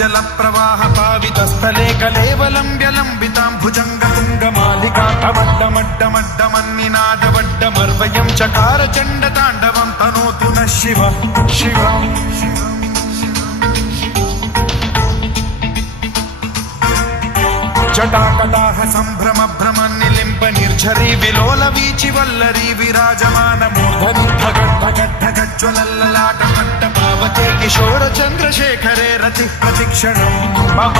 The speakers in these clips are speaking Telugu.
జల ప్రవాహ పావితస్థలే కలేవలంబ్య లంబితాం భుజంగ తుంగమాలికాటమడ్డమడ్డమన్నినాదవడ్డమర్వయం చకార చండ తాండవం తనోతు న శివ శివ జటాకటాహ సంభ్రమ భ్రమ నిలింప నిర్ఝరీ విలోల వీచి వల్లరీ విరాజమాన మూర్ధని ఢగఢగఢగజ్వలల్లలాట మంట పావతే కిశోర చంద్రశేఖరే రతి ప్రతిక్షణం మమ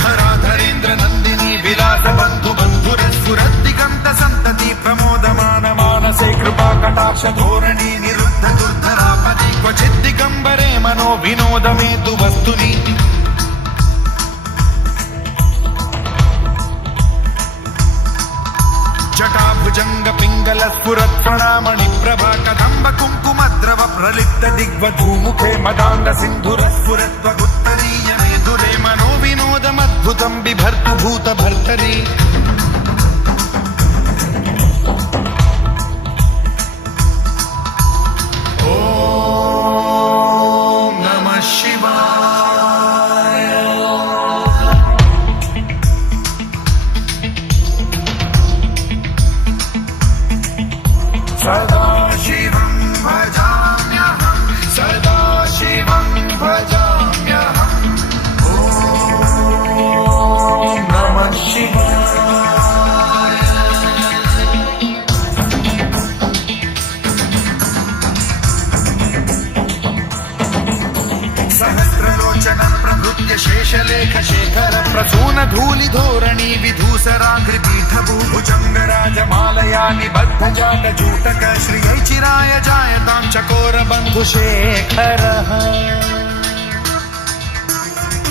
ధరాధరేంద్ర నందిని విలాస బంధు బంధురస్ఫురద్దిగంత సంతతి ప్రమోదమాన మానసే కృపా కటాక్ష ధోరణి నిరుద్ధ దుర్ధరాపది క్వచిద్దిగంబరే మనో వినోదమేతు వస్తుని జటాభుజంగ పింగళ స్ఫురత్ప్రణామణి ప్రభా కదంబ కుంకుమద్రవ ప్రలిప్త దిగ్వధూముఖే మదాంగ సింధుర స్ఫురత్వగుత్తరీయ మేధురే మనో వినోదమద్భుతం బిభర్తు భూత భర్తరి ఓం నమః శివాయ సదాశివం భజామ్యహం సదాశివం భజామ్యహం ఓం నమః శివాయ సహస్రలోచనం ప్రభృత్య శేషలేఖ శేఖర ప్రసూన ధూళి ధోరణి విధూసరాగ్రి పీఠభూ భుజంగరాజమాలయా నిబద్ధ జాట జూటక శ్రియై చిరాయ జాయతాం చకోర బంధు శేఖర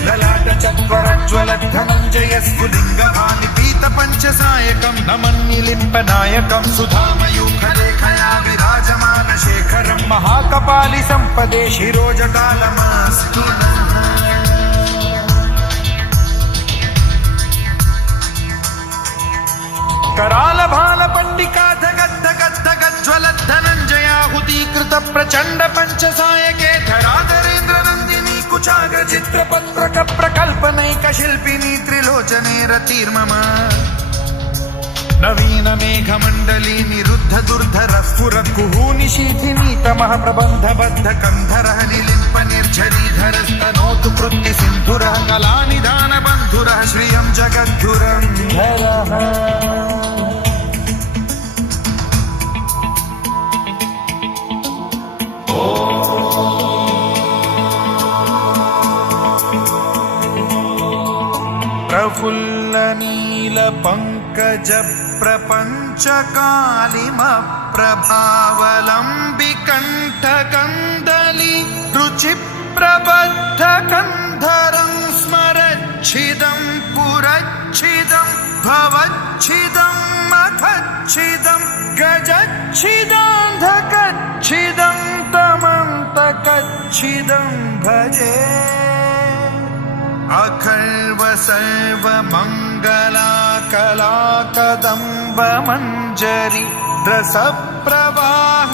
లలాట చత్వరజ్వల ధనంజయ స్ఫులింగ భాని పీత పంచసాయకం నమన్నిలింప నాయకం సుధామయూఖలేఖయా విరాజమాన శేఖరం మహాకపాలి సంపదే శిరోజటాలమస్తు कराल भाल पंडिका धगद्धगद्धगज्ज्वल धनंजयाहुतीकृत प्रचंड पंचसायके धराधरेन्द्र नंदिनी कुचाग्र चित्रपत्रक प्रकल्पनैक शिल्पिनी त्रिलोचने रतिर्मम नवीन मेघमण्डली निरुद्ध दुर्धर स्फुर कुहूनि शीथिनी तमः प्रबन्ध बद्ध कंधरः निलिम्प निर्झरीधर स्तनोतु कृत्ति सिन्धुरः कलानिधान बन्धुरः श्रियं जगद्धुरन्धरः प्रफुल्ल नील पंकज प्रपंच कालिम प्रभावलंबि कंठ कंदली रुचि प्रबद्ध कंधरं स्मरच्छिदं पुरच्छिदं भवच्छिदं मखच्छिदं गजच्छिदान्धकच्छिदं तमन्तकच्छिदं भजे अखर्व सर्व मंगला कला कदम्ब मंजरी रस प्रवाह